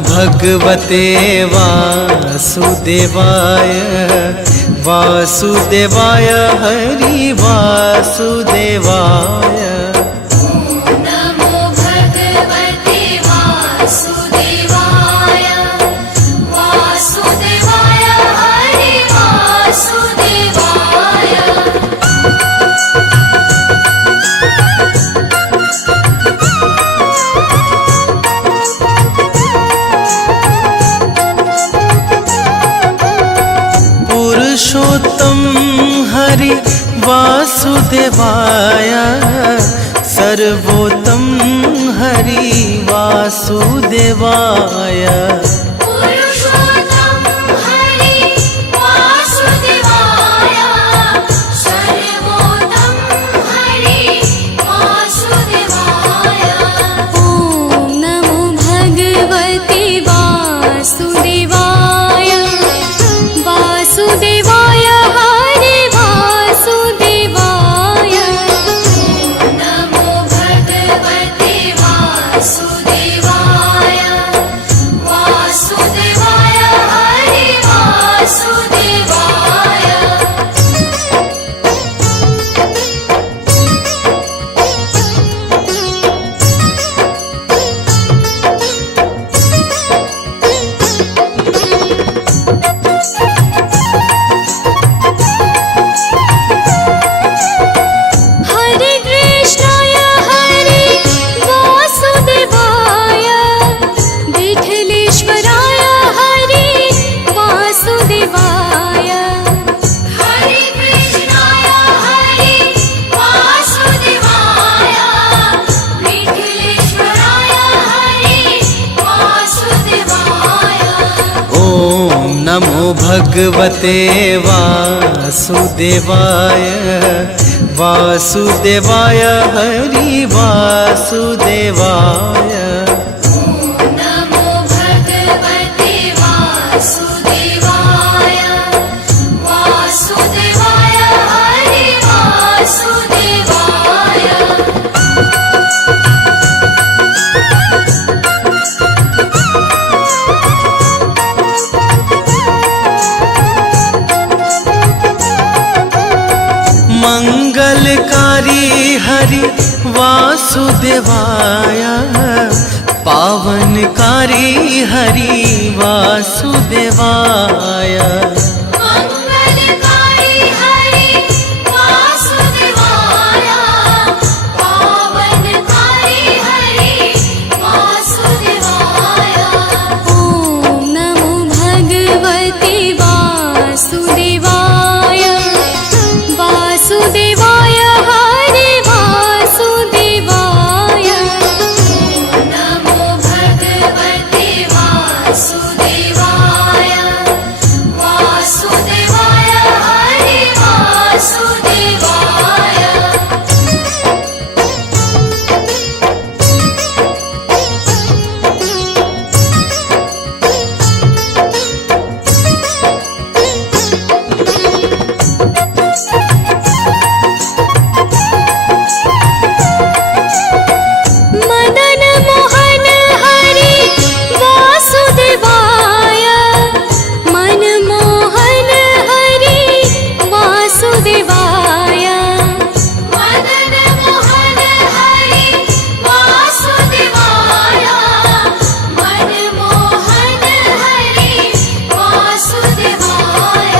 भगवते वासुदेवाय वासुदेवाय हरि वासुदेवाय। पुरुषोत्तम हरि वासुदेवाय सर्वोत्तम हरि वासुदेवाय। पुरुषोत्तम हरि वासुदेवाय सर्वोत्तम हरि वासुदेवाय। ॐ नमो भगवते वासुदेवाय वासुदेवाय हरि वासुदेवाय। नमो भगवते वासुदेवाय वासुदेवाय हरि वासुदेवाय। हरे कृष्णाय हरि वासुदेवाय विठलेश्वराय हरि वासुदेवाय। हरे कृष्णाय हरि वासुदेवाय विठलेश्वराय हरि वासुदेवाय। ॐ नमो भगवते वासुदेवाय वासुदेवाय हरि वासुदेवाय। नमो भगवते वासुदेवाय वासुदेवाय हरि वासुदेवाय। मंगलकारी हरि वासुदेवाय पावनकारी हरि वासुदेवाय। मंगलकारी हरि वासुदेवाय पावनकारी हरि वासुदेवाय। ॐ नमो भगवते वासुदेवाय वासुदेवाय हरि वासुदेवाय। नमो भगवते वासुदेवाय वासुदेवाय हरि वासुदेवाय। मदन मोहन हरि वासुदेवाय मनमोहन हरि वासुदेवाय। मदन मोहन हरि वासुदेवाय मनमोहन हरि वासुदेवाय।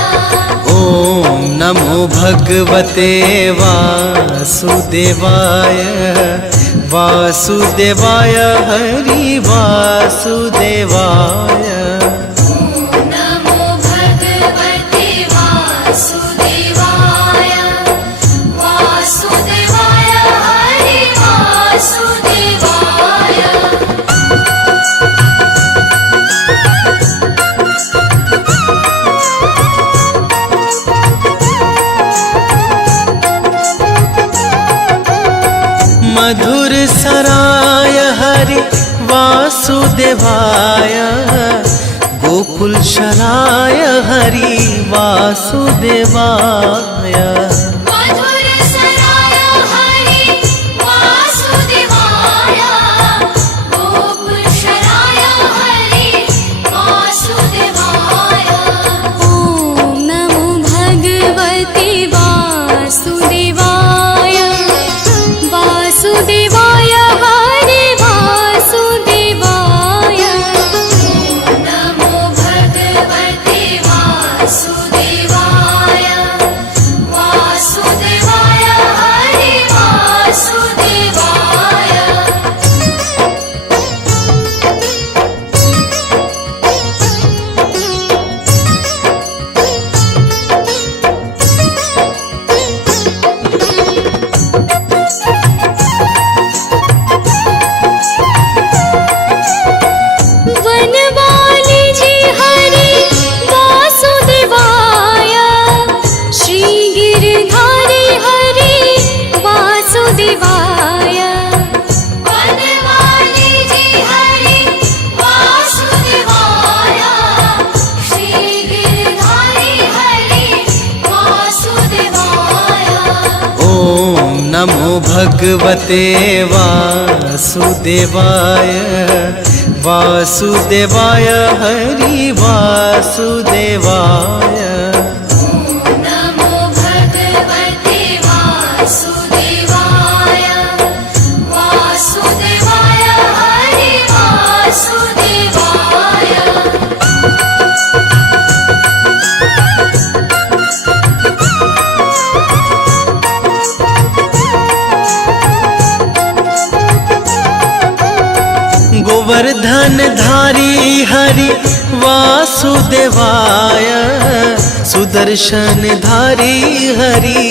ॐ नमो भगवते वासुदेवाय वासुदेवाय हरि वासुदेवाय। नमो भगवते वासुदेवाय वासुदेवाय हरि वासुदेवाय। मधुर सराय हरि वासुदेवाय गोकुल शराय हरि वासुदेवाय। मधुर सराय हरि वासुदेवाय गोकुल शराय हरि वासुदेवाय वनमाली जी हरि वासुदेवाय श्री गिरधारी हरि वासुदेवाय ॐ नमो भगवते वासुदेवाय वासुदेवाय हरि वासुदेवाय नमो भगवते वासुदेवाय वासुदेवाय हरि वासुदेवाय गोवर्धन धारी हरि वासुदेवाय सुदर्शन धारी हरि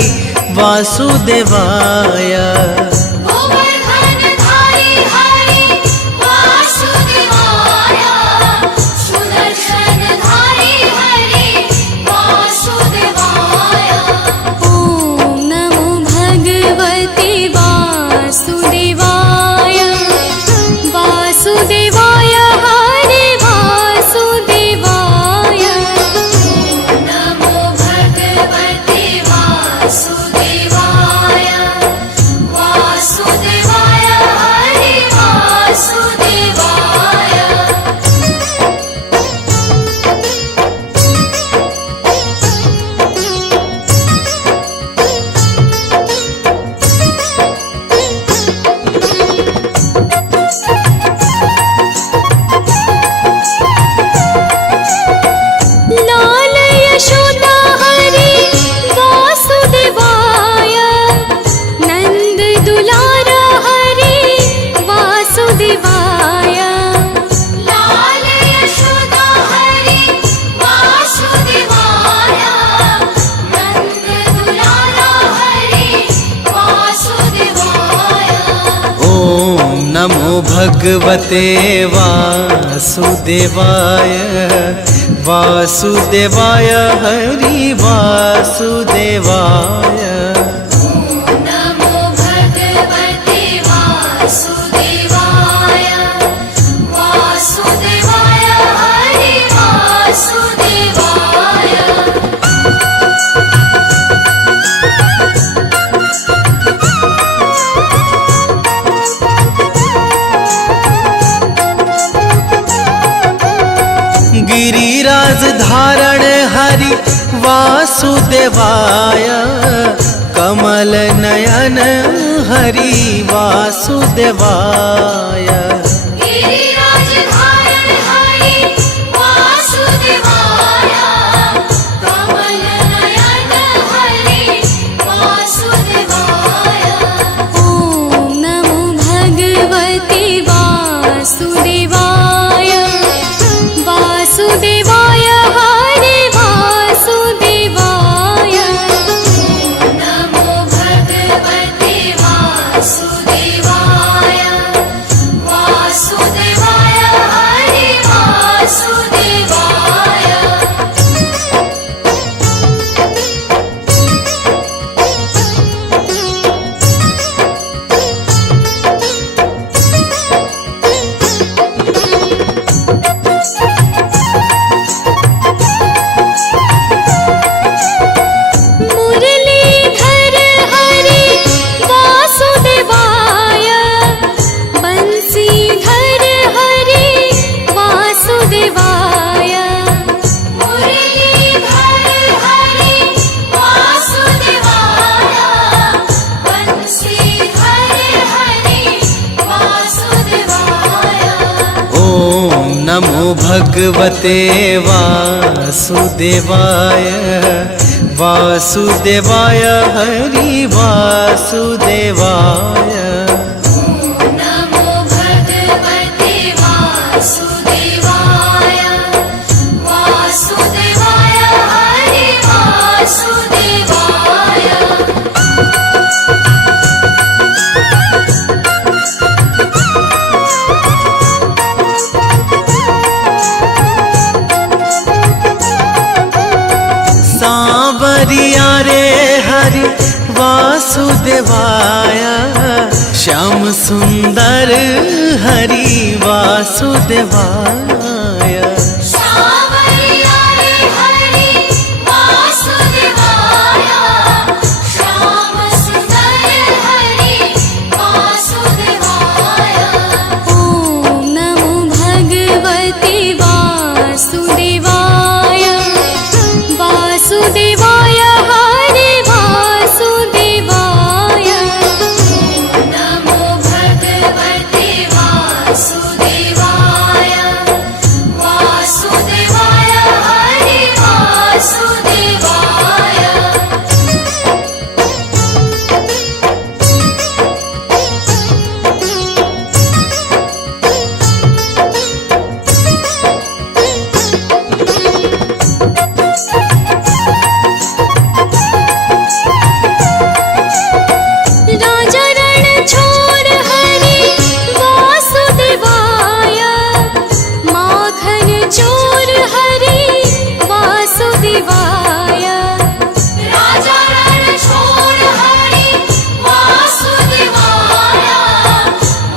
वासुदेवाय गोवर्धन धारी हरि वासुदेवाय सुदर्शन धारी हरि वासुदेवाय ॐ नमो भगवते वासुदेवाय वासुदेवाय हरि वासुदेवाय नमो भगवते वासुदेवाय वासुदेवाय हरि वासुदेवाय लाल यशोदा हरि वासुदेवाय नंद दुलार हरि वासुदेवाय लाल यशोदा हरि वासुदेवाय नंद दुलार हरि वासुदेवाय ॐ नमो भगवते वासुदेवाय वासुदेवाय हरि वासुदेवाय नमो भगवते वासुदेवाय वासुदेवाय हरि वासुदेवाय गिरिराज धारण हरि वासुदेवाय कमल नयन हरि वासुदेवाय गिरिराज धारण हरि वासुदेवाय कमल नयन हरि वासुदेवाय ॐ नमो भगवते वासुदेवाय वासुदेवाय हरि वासुदेवाय नमो भगवते वासुदेवाय वासुदेवाय हरि वासुदेवाय मुरलीधर हरि वासुदेवाय बंसीधर हरि वासुदेवाय मुरलीधर हरि वासुदेवाय बंसीधर हरि वासुदेवाय ॐ नमो भगवते वासुदेवाय वासुदेवाय हरि वासुदेवाय नमो भगवते वासुदेवाय वासुदेवाय हरि वासुदेवाय सांवरिया रे हरि वासुदेवाय सुंदर हरि वासुदेवाय। श्यामरिया रे हरि वासुदेवाय, श्याम सुंदर हरि वासुदेवाय। ॐ नमो भगवते वासुदेवाय, वासुदेवाय हरे वासुदेवाय। नमो भगवते वासुदेवाय, वासुदेवाय हरि वासुदेवाय। राजा रण छोड़ हरि वासुदेवाय, माखन चोर हरि वासुदेवाय। राजा रण छोड़ हरि वासुदेवाय,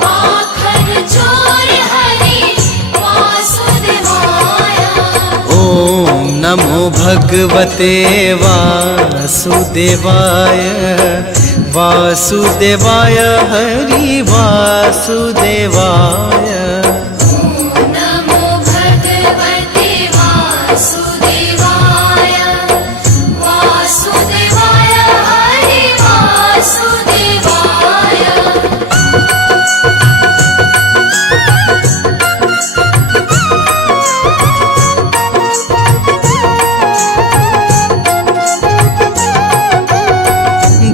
माखन चोर हरि वासुदेवाय। ॐ नमो भगवते वासुदेवाय, वासुदेवाय हरि वासुदेवाय। नमो भगवते वासुदेवाय, वासुदेवाय हरि वासुदेवाय।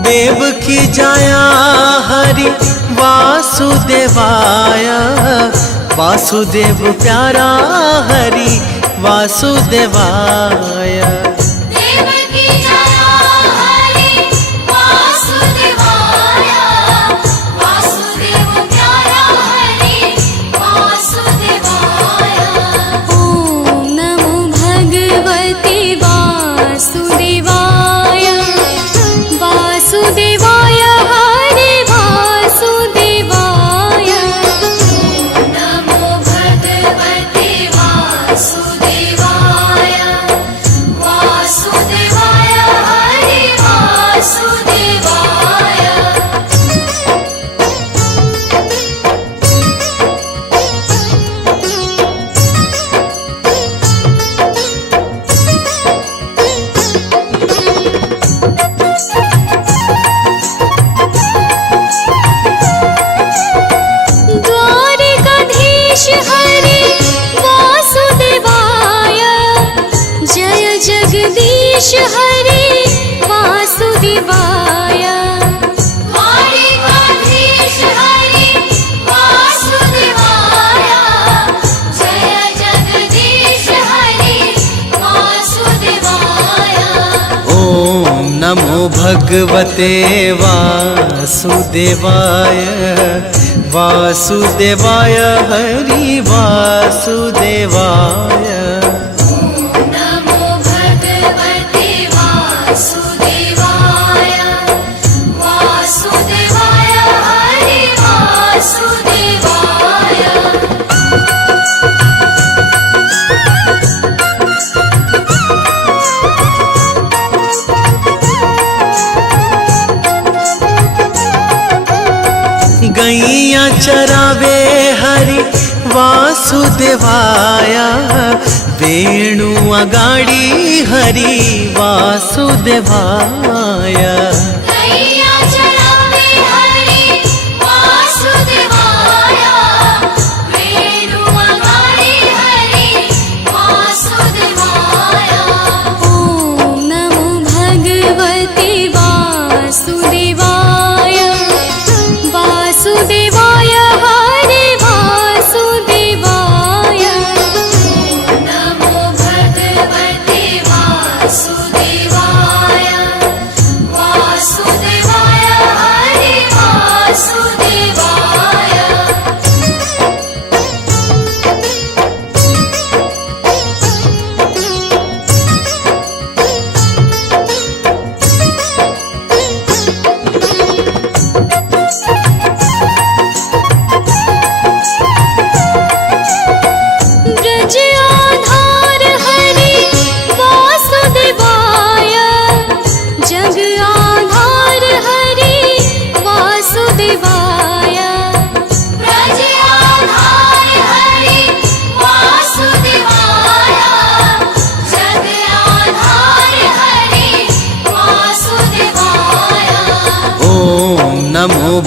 देव की जाया हरि वासुदेवाय, वासुदेव प्यारा हरि वासुदेवाय। देवकी जया हरि वासुदेवाय, वासुदेव प्यारा हरि वासुदेवाय। ॐ नमो भगवते वासुदेवाय, वासुदेवाय हरे वासुदेवाय। नमो भगवते वासुदेवाय, वासुदेवाय हरि वासुदेवाय। द्वारिकाधीश हरि वासुदेवाय, जय जगदीश हरि वासुदेवाय। द्वारिकाधीश हरि वासुदेवाय, जय जगदीश हरि वासुदेवाय। ॐ नमो भगवते वासुदेवाय, वासुदेवाय हरि वासुदेवाय। नमो भगवते वासुदेवाय, वासुदेवाय हरि वासुदेवाय। गैया चरावे हरि वासुदेवाय, वेणु अगाड़ी हरि वासुदेवाय। गैया चरावे हरि वासुदेवाय, वेणु अगाड़ी हरि वासुदेवाय। ॐ नमो भगवते वासुदेवाय, वासुदेवाय हरे वासुदेवाय। नमो भगवते वासुदेवाय, वासुदेवाय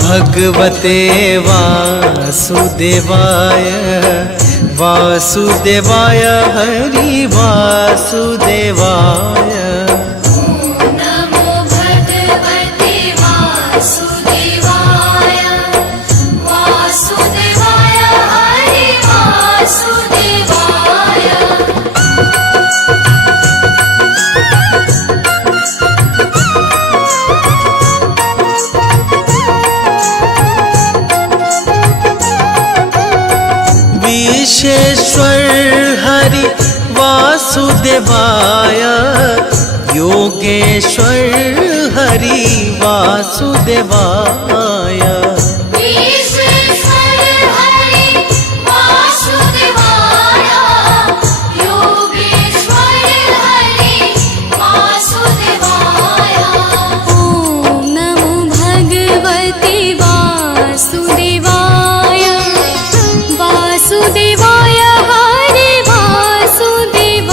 भगवते वासुदेवाय वासुदेवाय हरि वासुदेवाय। नमो भगवते वासुदेवाय वासुदेवाय हरि वासुदेवाय। विश्वेश्वर हरि वासुदेवाय योगेश्वर हरि वासुदेवाय। विश्वेश्वर हरि वासुदेवाय योगेश्वर हरि वासुदेवाय। ॐ नमो भगवते वासुदेवाय वासुदेवाय हरि वासुदेवाय।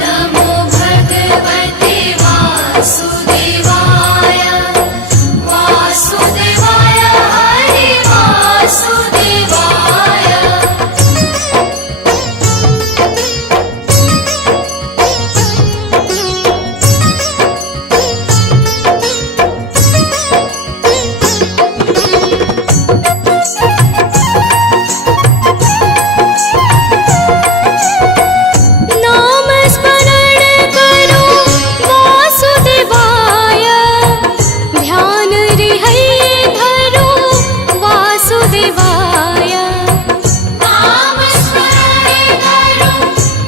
नमो भगवते वासुदेवाय वासुदेवाय हरि वासुदेवाय। नाम स्मरण करो वासुदेवाय ध्यान रिहै धरो वासुदेवाय। नाम स्मरण करो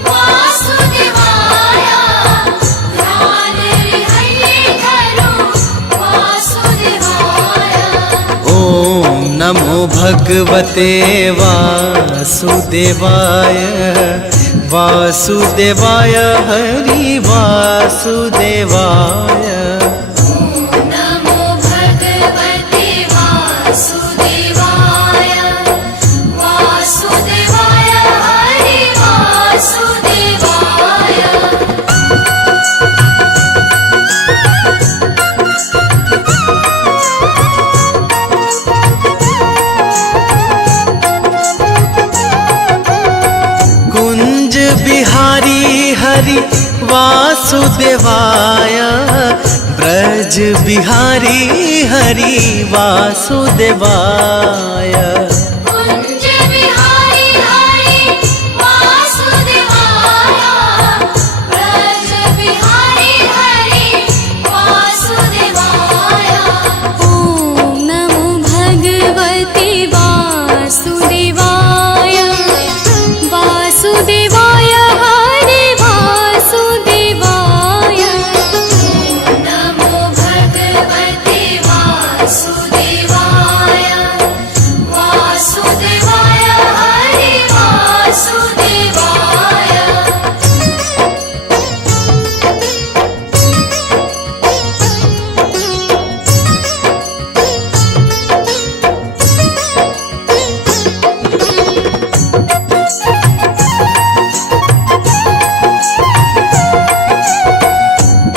वासुदेवाय ध्यान रिहै धरो वासुदेवाय। ॐ नमो भगवते वासुदेवाय वासुदेवाय हरि वासुदेवाय। नमो भगवते वासुदेवाय वासुदेवाय हरि वासुदेवाय। कुंज बिहारी हरि वासुदेवाय ब्रज बिहारी हरि वासुदेवाय। कुंज बिहारी हरि वासुदेवाय ब्रज बिहारी हरि वासुदेवाय। ॐ नमो भगवते वासुदेवाय वासुदेवाय हरि वासुदेवाय। नमो भगवते वासुदेवाय वासुदेवाय हरि वासुदेवाय।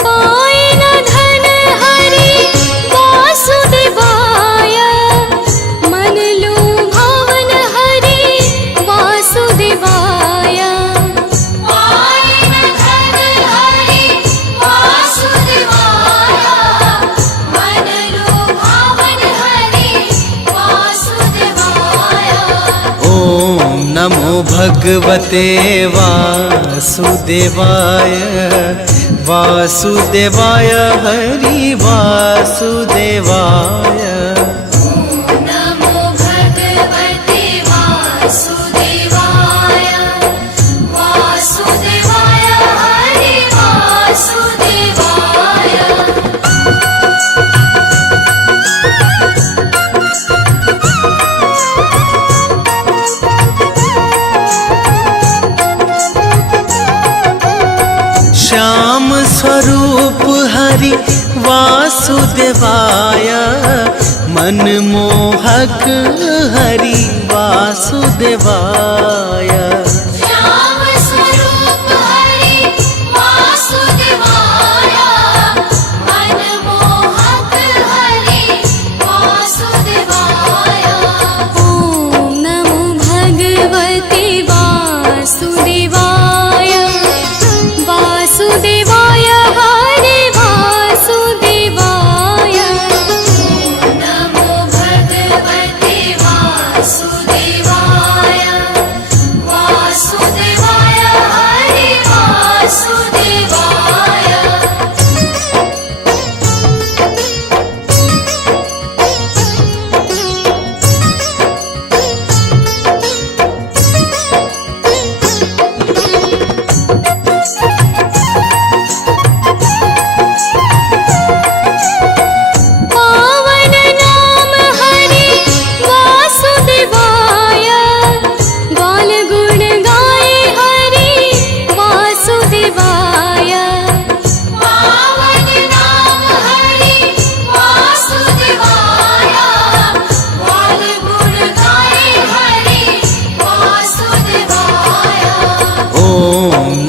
पाए न धन हरि वासुदेवाय मन लुभावन हरि वासुदेवाय। पाए न धन हरि वासुदेवाय मन लुभावन हरि वासुदेवाय। ॐ नमो भगवते वासुदेवाय वासुदेवाय हरि वासुदेवाय। नमो भगवते वासुदेवाय वासुदेवाय हरि वासुदेवाय। श्याम स्वरूप हरि वासुदेवाय मनमोहक हरि वासुदेवाय। श्याम स्वरूप हरि वासुदेवाय मनमोहक हरि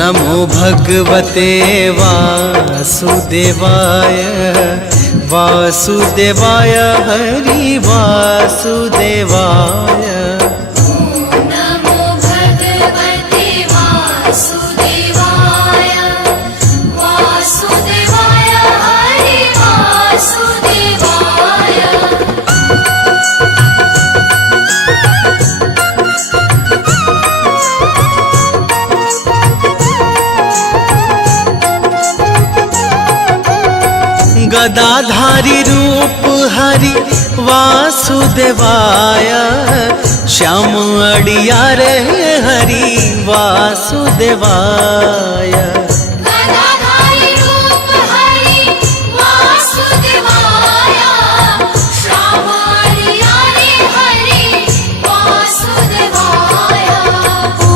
नमो भगवते वासुदेवाय वासुदेवाय हरि वासुदेवाय नमो भगवते वासुदेवाय वासुदेवाय हरि वासुदेवाय गदाधारी रूप हरि वासुदेवाय श्याम अड़ियारे हरि वासुदेवाय गदाधारी रूप हरि वासुदेवाय श्याम अड़ियारे हरि वासुदेवाय ॐ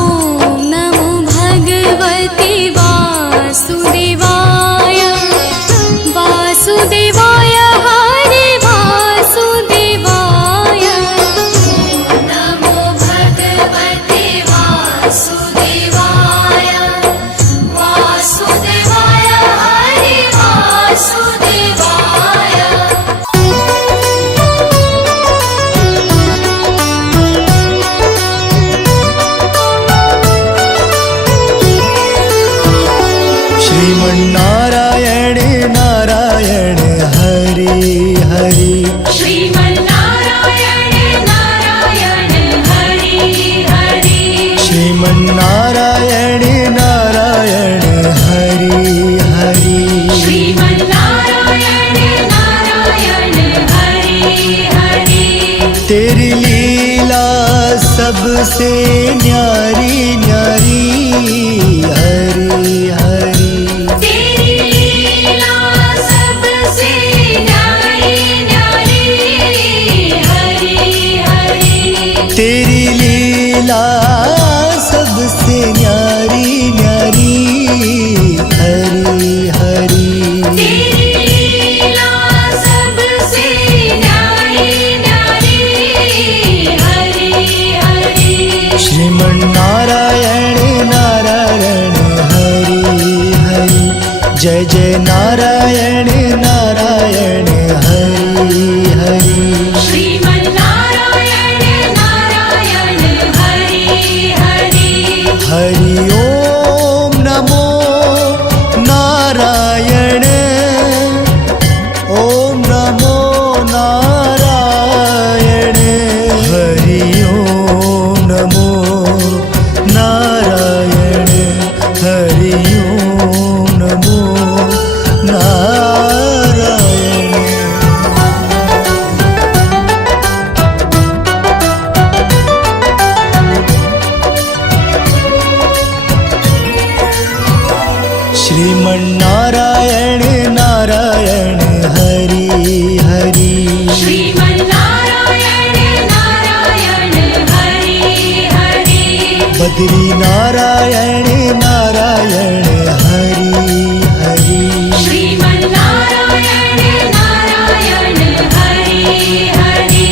नमो भगवते वासुदेवाय वासुदेवाय हरे वासुदेवाय नमो भगवते वासुदेवाय वासुदेवाय हरि वासुदेवाय श्रीमन्नारायण नारायण हरि हरि श्रीमन्नारायण नारायण हरि हरि श्रीमन्नारायण नारायण हरि हरि श्रीमन्नारायण नारायण हरि हरि तेरी लीला सबसे न्यारी न्यारी हरि हरि तेरी लीला सबसे न्यारी न्यारी हरि हरि तेरी लीला सबसे न्यारी न्यारी हरि हरि तेरी लीला सबसे न्यारी न्यारी हरि हरि श्रीमन्नारायण नारायण हरि हरि जय जय नारायण नारायण हरि हरि श्रीमन्नारायण नारायण हरि हरि हरि ओम नमो नारायण ओम नमो नारायण हरि ओम नमो नारायण हरि ओम नमो नारायण श्रीमन्नारायण नारायण हरि हरि श्रीमन्नारायण नारायण हरि हरि बद्री नारायण नारायण हरि हरि श्रीमन्नारायण नारायण हरि हरि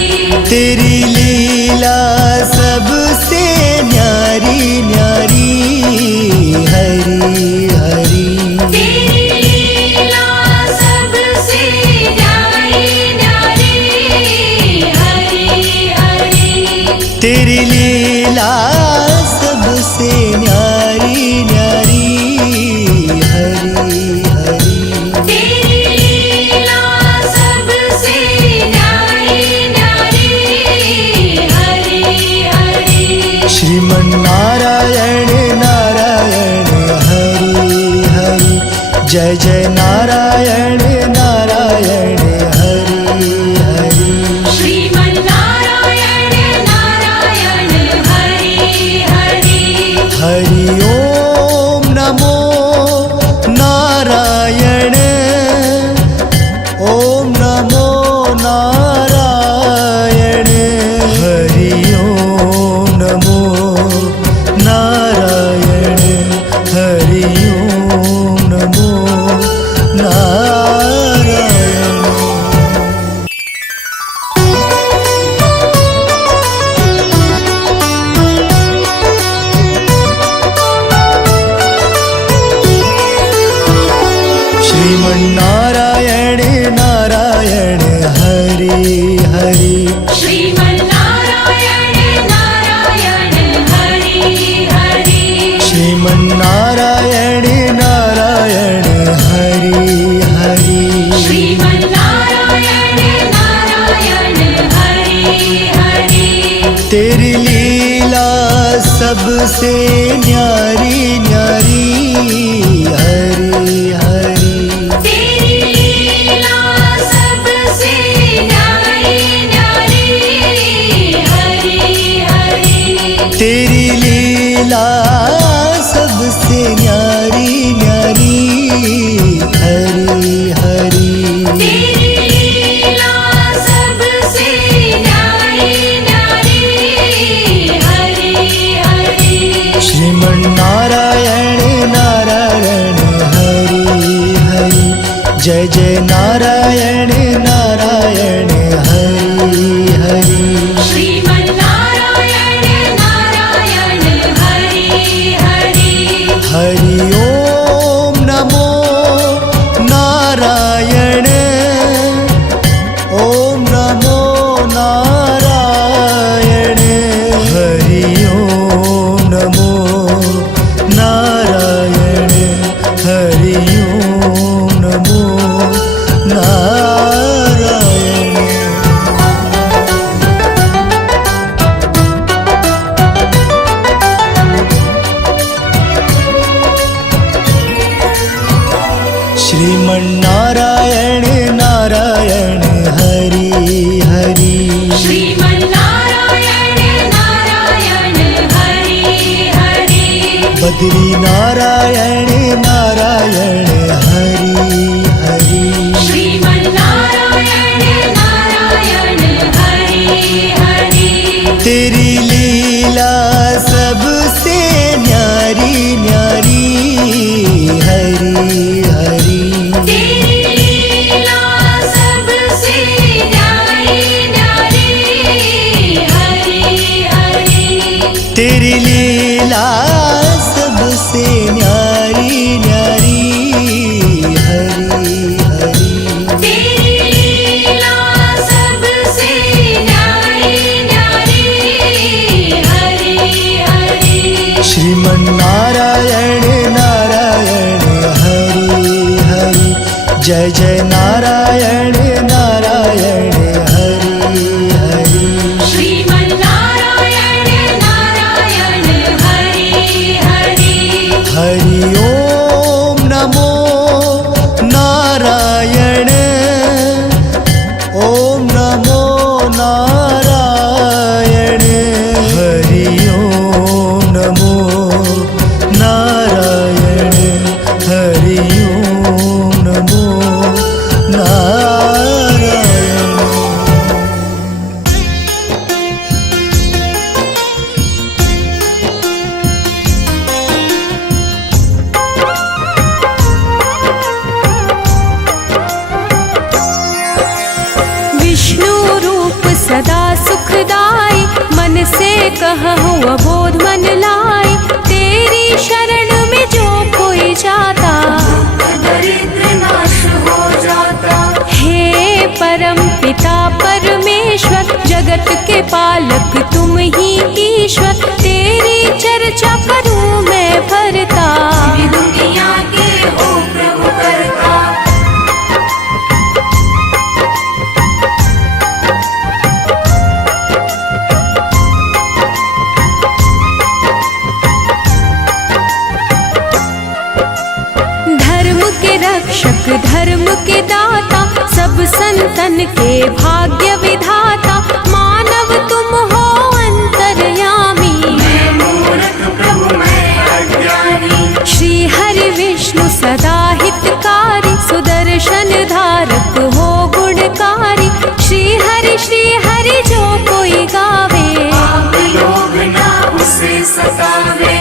तेरी लीला सबसे न्यारी न्यारी हरि हरि तेरी लीला सबसे न्यारी न्यारी हरि हरि तेरी लीला सबसे न्यारी न्यारी हरि हरि तेरी लीला सबसे न्यारी न्यारी हरि हरि श्रीमन्नारायण नारायण हरि हरि जय जय नारायण नारायण हरि हरि श्रीमन्नारायण नारायण हरि हरि हरि ओम नमो नारायण ओम नमो नारायण हरि ओम नमो नारायण हरि ओम नमो नारायण हरि श्रीमन्नारायण नारायण हरि हरि श्रीमन्नारायण नारायण हरि हरि श्रीमन्नारायण नारायण हरि हरि तेरी लीला सबसे न्यारी न्यारी हरि हरि तेरी लीला सबसे न्यारी न्यारी हरि हरि तेरी लीला सबसे न्यारी न्यारी हरि हरि तेरी लीला सबसे न्यारी न्यारी हरि हरि श्रीमन्नारायण नारायण हरि हरि जय जय नारायण नारायण हरि हरि श्रीमन्नारायण नारायण हरि हरि हरि ओम नमो नारायण ओम नमो नारायण हरि ओम नमो नारायण हरि ओम नमो नारायण श्रीमन्नारायण नारायण हरि हरि श्रीमन्नारायण नारायण हरि हरि बद्री नारायण नारायण हरि हरि श्रीमन्नारायण नारायण हरि हरि तेरी लीला सबसे न्यारी न्यारी हरि हरि तेरी लीला सबसे न्यारी न्यारी हरि हरि तेरी लीला सबसे न्यारी न्यारी हरि हरि तेरी लीला सबसे न्यारी न्यारी हरि हरि श्रीमन्नारायण नारायण हरि हरि जय जय नारायण नारायण हरि हरि श्रीमन्नारायण नारायण हरि हरि हरि ओम नमो नारायण ओम नमो नारायण हरि ओम नमो नारायण हरि ओम नमो नारायण विष्णु रूप सदा सुखदाई, मन से कहूँ अबोध मन लाई। तेरी शरण में जो कोई जाता, दरिद्र नाश हो जाता। हे परम पिता परमेश्वर, जगत के पालक तुम ही ईश्वर। तेरी चर्चा करूँ मैं भरता, दुनिया के हो प्रभु करता। धर्म के रक्षक धर्म के दाता, सब संतन के भाग्य विधाता। मानव तुम हो अंतर्यामी, मैं मूर्ख प्रभु मैं अज्ञानी। श्री हरि विष्णु सदा हितकारी, सुदर्शन धारक हो गुणकारी। श्री हरि जो कोई गावे, पाप लोग ना उसे सतावे।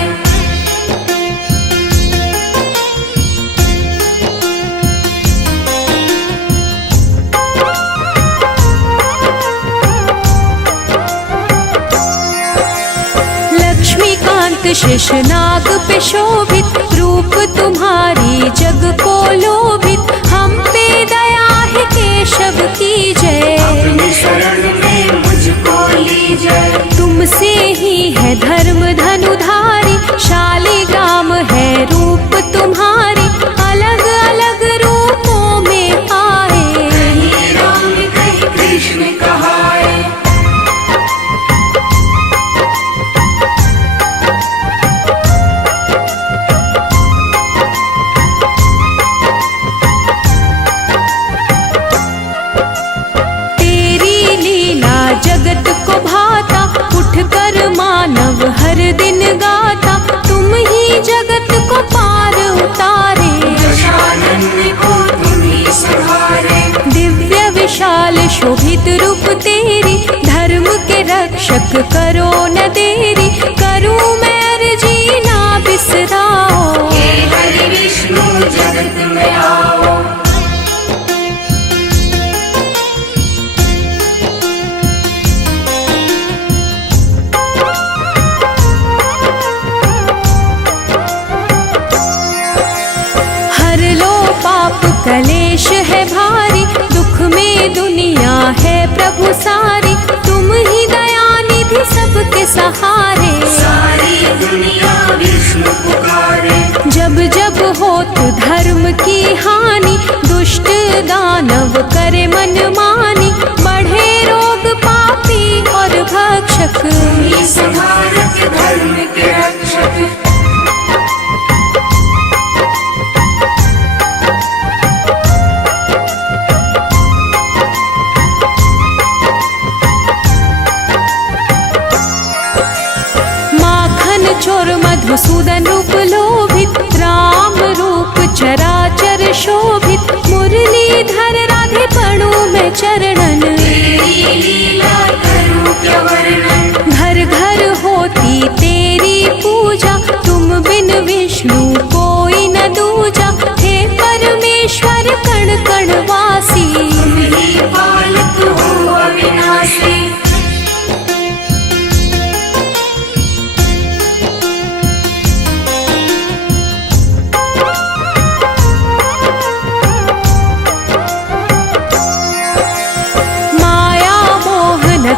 लक्ष्मीकांत शेषनाग पे शोभित, रूप तुम्हारी जग को लोभित। हम पे दया है केशव की जय, अपनी शरण रक्षक करो न देरी, करूँ मैं अर्जी ना बिसराओ। हे हरि विष्णु जगत में आओ। हर लो पाप कलेश है भारी, दुख में दुनिया है प्रभु सारी, तुम ही दया निधि सबके सहारे। सारी दुनिया विष्णु पुकारे। जब जब होत धर्म की हानि, दुष्ट दानव करे मनमानी, बढ़े रोग पापी और भक्षक, तुम्ही संहारक धर्म के रक्षक। चोर मधुसूदन रूप लोभित, राम रूप चराचर शोभित, मुरलीधर राधे पड़ू मैं चरणन, तेरी लीला करूं क्या वर्णन। घर घर होती तेरी पूजा, तुम बिन विष्णु कोई न दूजा, हे परमेश्वर कण कण वासी, तुम ही पालक हो अविनाशी।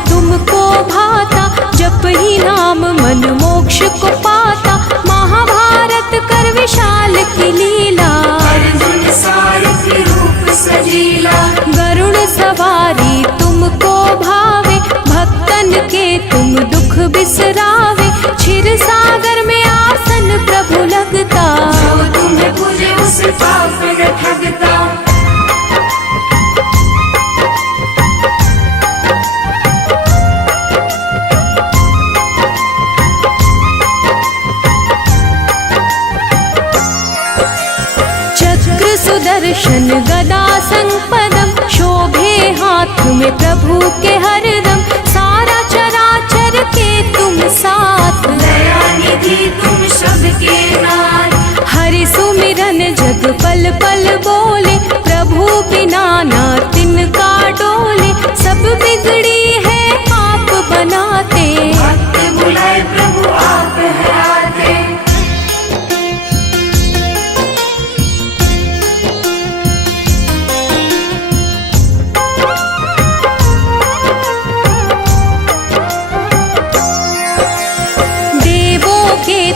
तुमको भाता, जप ही नाम मन मोक्ष को पाता, महाभारत कर विशाल की लीला, अर्जुन सारथी रूप सजीला। गरुड़ सवारी तुमको भावे, भक्तन के तुम दुख बिसरावे, क्षीर सागर में आसन प्रभु लगता, जो तुम्हें पूजे उसे पाप न ठगता। सुदर्शन गदा संपदम, शोभे हाथ में प्रभु के हरदम, सारा चराचर के तुम साथ, दया निधि तुम सबके नाथ। हरि सुमिरन जग पल पल बोले, प्रभु बिना ना तिनका डोले, सब बिगड़ी है आप बनाते, भक्त बुलाए प्रभु आप है आते।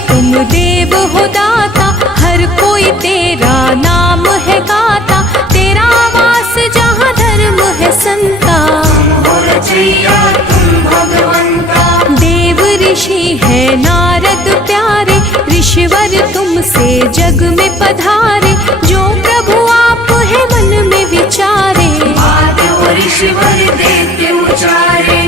तुम देव हो दाता, हर कोई तेरा नाम है गाता, तेरा वास जहाँ धर्म है संता, हो रचैया तुम भगवंता। देव ऋषि है नारद प्यारे, ऋषिवर तुमसे जग में पधारे, जो प्रभु आप है मन में विचारे, बात वो ऋषिवर देते उचारे।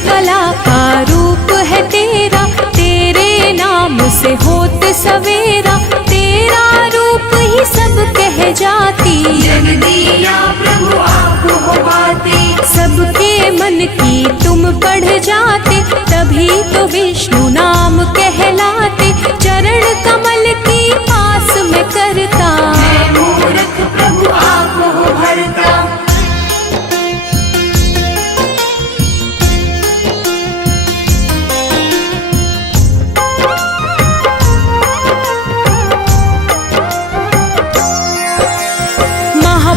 कला का रूप है तेरा, तेरे नाम से होत सवेरा, तेरा रूप ही सब कह जाती, जगदिया प्रभु आप हो बाते, सबके मन की तुम पढ़ जाते, तभी तो विष्णु नाम कहलाते, चरण कमल की पास में करता, मैं मूर्ख प्रभु आप हो भरता।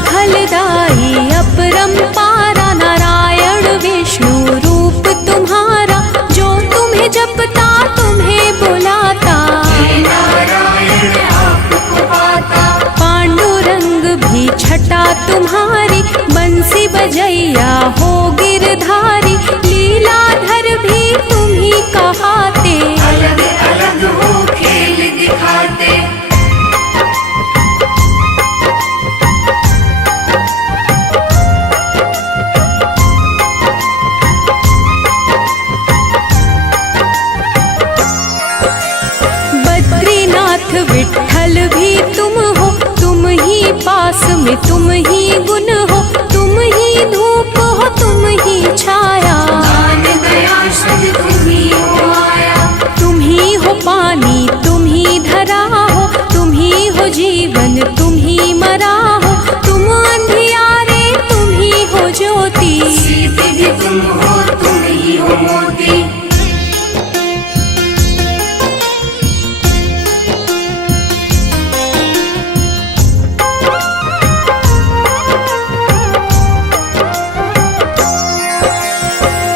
फलदाई अपरंपारा, नारायण विष्णु रूप तुम्हारा, जो तुम्हें जपता तुम्हें बुला, मुक्ति।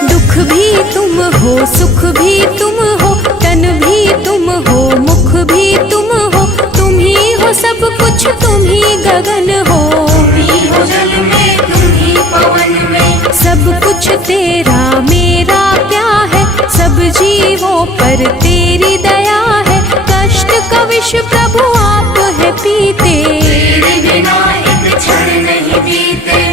दुख भी तुम हो, सुख भी तुम हो, तन भी तुम हो, मुख भी तुम हो, तुम ही हो सब कुछ, तुम ही गगन हो। तुम ही हो जल में, तुम ही पवन में। सब कुछ तेरा मेरा क्या है, सब जीवों पर तेरी दया है। कष्ट का विष प्रभु आप है पीते, तेरे बिना एक क्षण नहीं बीते।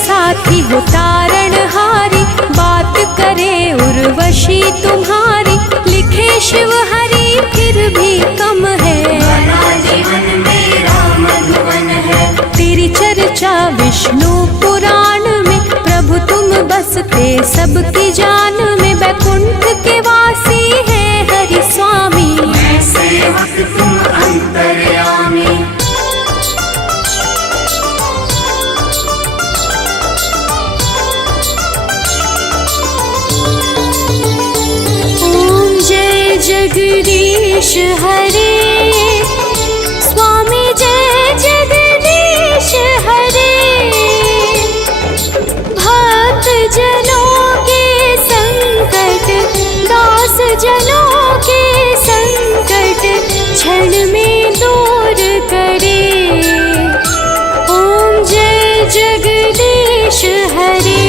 साथी हो तारणहारी, बात करे उर्वशी तुम्हारी। लिखे शिव हरि फिर भी कम है, बना जीवन मेरा मधुबन है। तेरी चर्चा विष्णु पुराण में, प्रभु तुम बसते सबकी जान में। वैकुंठ के वासी है हरि स्वामी, मैं सेवक तुम अंतर्यामी। जगदीश हरे स्वामी, जय जगदीश हरे। भक्त जनों के संकट, दास जनों के संकट, क्षण में दूर करे। ओम जय जगदीश हरे,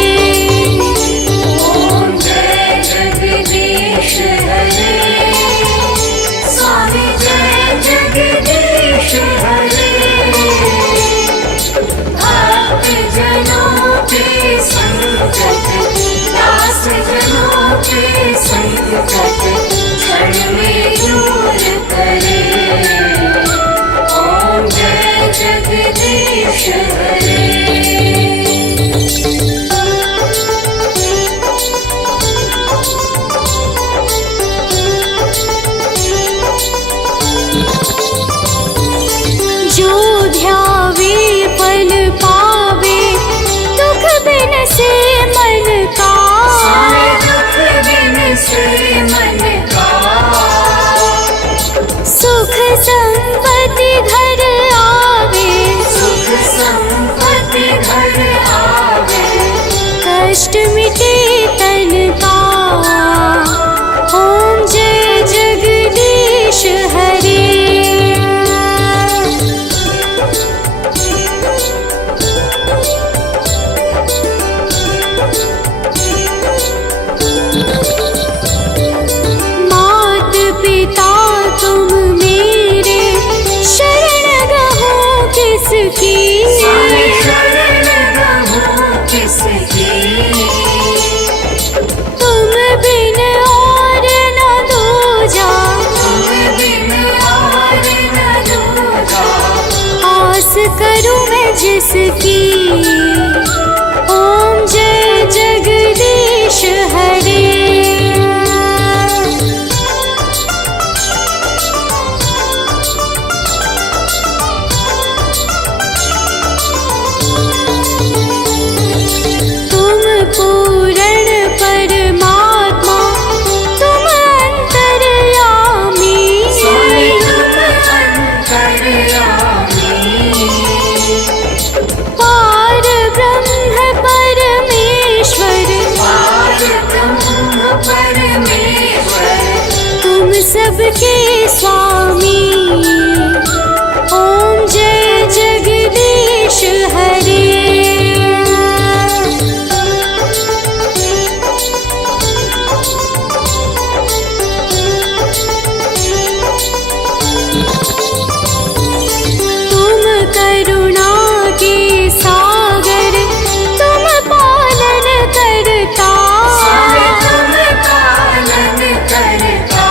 ओम जय जगदीश हरे। स्वामी जय जगदीश हरे। भक्त जनों के संकट, दास जनों के संकट, क्षण में दूर करे। ओम जय जगदीश हरे। जो ध्यावे फल पावे, दुख बिन से मन का। सारे दुख बिन से मन का। सुख संपत्ति घर आवे, सुख संपत्ति घर आवे। कष्ट मिटे तन का। ओम जय जगदीश हरे, मात पिता तुम मेरे, शरण गहो किसकी। सारे शरण गहो किसकी। तुम बिन और न दूजा, तुम बिन और न दूजा। आस करूं मैं जिसकी। ओम जय जगदीश हरे, तुम पूर्ण परमात्मा, तुम अंतर्यामी। स्वामी तुम अंतर्यामी। पार ब्रह्म परमेश्वर, पार ब्रह्म परमेश्वर। तुम सबके स्वामी। ओम जय जगदीश हरे, तुम करुणा के सागर, तुम पालन करता। स्वामी तुम पालन करता।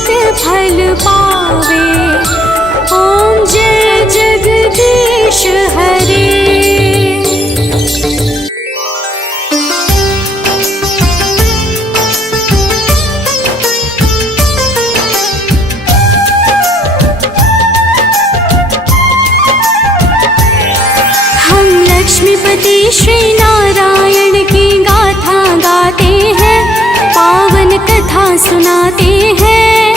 अमृत फल पावे। ओम जय जगदीश हरे। लक्ष्मीपति श्री नारायण की गाथा गाते हैं, पावन कथा सुनाते हैं।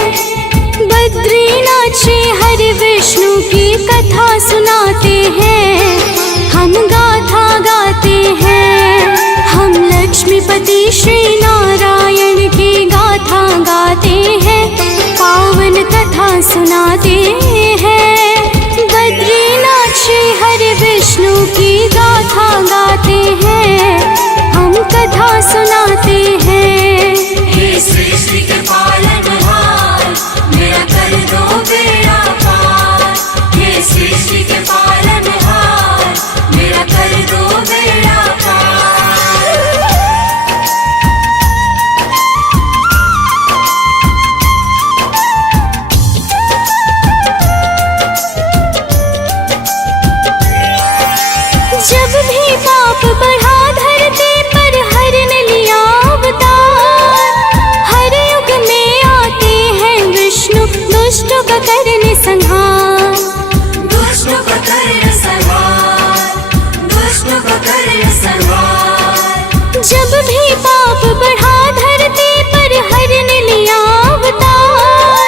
बद्रीनाथ श्री हरि विष्णु की कथा सुनाते हैं, हम गाथा गाते हैं। हम लक्ष्मीपति श्री नारायण की गाथा गाते हैं, पावन कथा सुनाते हैं। बद्रीनाथ श्री हरि विष्णु की गाथा गाते हैं, हम कथा सुनाते हैं। हे सृष्टि के पालनहार, मेरा कर दो बेड़ा पार। हे सृष्टि के पालनहार, मेरा कर दो बेड़ा पार। जब भी पाप बढ़ा धरती पर हर ने लिया अवतार। हर युग में आते हैं विष्णु, दुष्टों का करने संहार। दुष्टों का करने संहार, दुष्टों का करने संहार। जब भी पाप बढ़ा धरती पर हर ने लिया अवतार।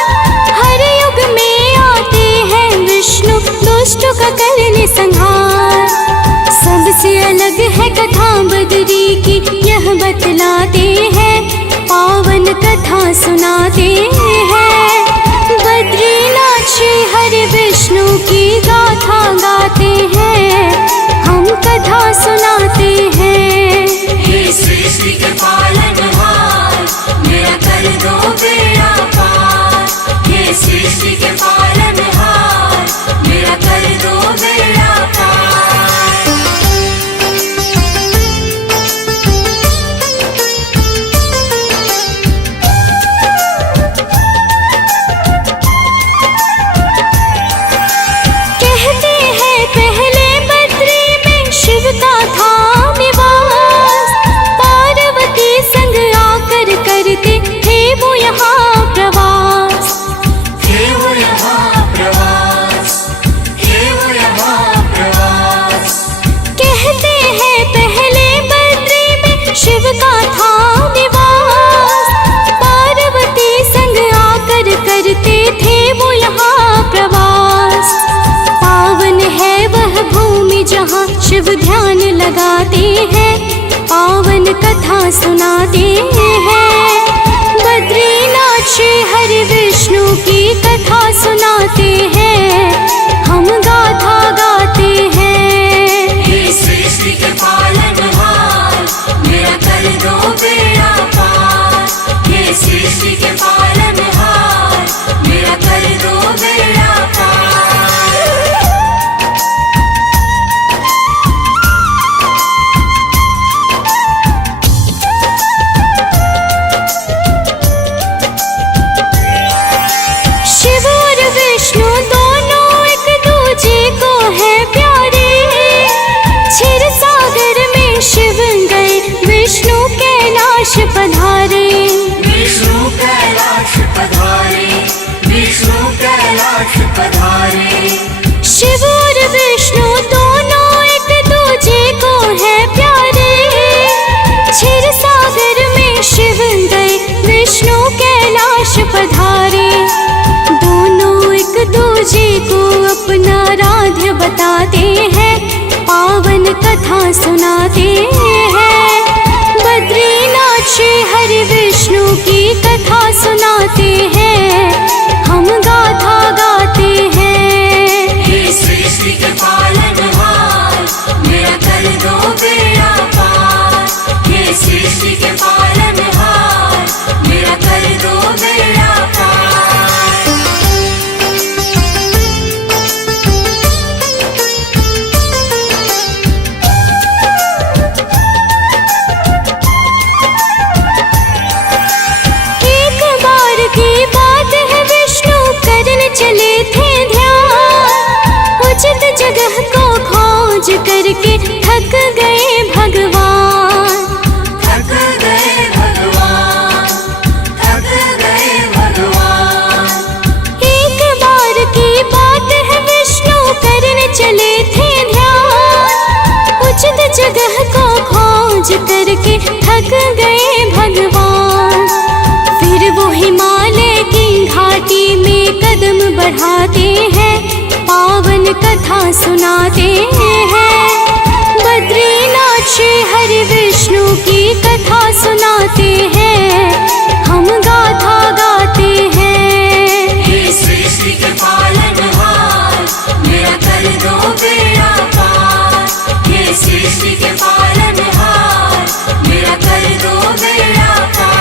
हर युग में आते हैं विष्णु, दुष्टों का करने संहार। सबसे अलग है कथा बद्री की, यह बतलाते हैं, पावन कथा सुनाते हैं। बद्रीनाथ श्री हरि विष्णु की गाथा गाते हैं, हम कथा सुनाते हैं। हे सृष्टि के पालनहार, मेरा कर दो बेड़ा पार। हे सृष्टि के पालनहार, मेरा कर दो बेड़ा पार। कहते हैं पहले बद्री में शिव का था निवास। पार्वती संग आकर करते थे वो यहाँ प्रवास। हे वो यहाँ प्रवास, हे वो यहाँ प्रवास। कहते हैं पहले बद्री में शिव का था निवास। पार्वती संग आकर करते थे वो यहाँ प्रवास। पावन है वह भूमि जहाँ शिव ध्यान लगाते हैं, पावन कथा सुनाते हैं। बद्रीनाथ श्री हरि विष्णु की कथा सुनाते हैं, हम गाथा गाते हैं। हे सृष्टि के पालनहार, मेरा कर दो बेड़ा पार। हे सृष्टि के पालनहार, मेरा कर दो बेड़ा पार। शिव और विष्णु दोनों एक दूजे को है प्यारे। क्षीर सागर में शिव गए, विष्णु कैलाश पधारे। विष्णु कैलाश पधारे, विष्णु कैलाश पधारे। शिव और विष्णु दोनों एक दूजे को है प्यारे। क्षीर सागर में शिव गए, विष्णु कैलाश पधारे। दोनों एक दूजे को अपना राध्य बताते हैं, पावन कथा सुनाते हैं। बद्रीनाथ श्री हरि विष्णु की कथा सुनाते हैं, हम गाथा गाते हैं। हे सृष्टि के पालनहार, मेरा कर दो बेड़ा पार। हे सृष्टि के पालनहार, मेरा कर दो बेड़ा पार। एक बार की बात है खोज करके थक गए भगवान। फिर वो हिमालय की घाटी में कदम बढ़ाते हैं, पावन कथा सुनाते हैं। बद्रीनाथ श्री हरि विष्णु की कथा सुनाते हैं, हम गाथा गाते हैं। हे सृष्टि के पालनहार, मेरा कर दो बेड़ा पार। हे सृष्टि के पालनहार, मेरा कर दो बेड़ा पार।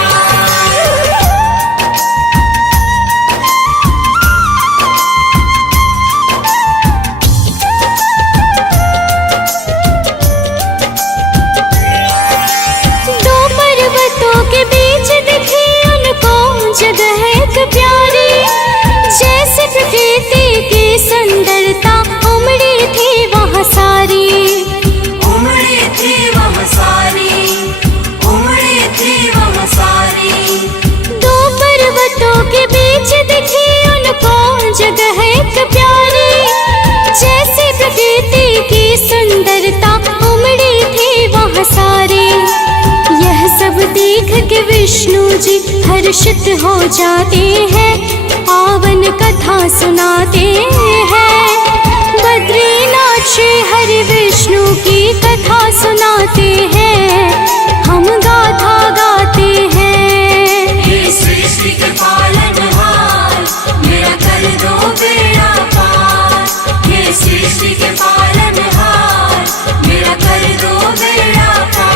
दो पर्वतों के बीच दिखी उनको जगह एक प्यारी, जैसे प्रकृति की सुंदरता उमड़ी थी वहाँ सारी। उमड़ी थी वह सारी, उमड़ी थी वह सारी। दो पर्वतों के बीच दिखी उनको जगह एक प्यारी, जैसे प्रकृति की सुंदरता उमड़ी थी वहाँ सारी। यह सब देख के विष्णु जी हर्षित हो जाते हैं, पावन कथा सुनाते हैं। बद्रीनाथ श्री हरि विष्णु की कथा सुनाते हैं, हम गाथा गाते हैं। हे सृष्टि के पालनहार, मेरा कर दो बेड़ा पार। हे सृष्टि के पालनहार, मेरा कर दो बेड़ा पार।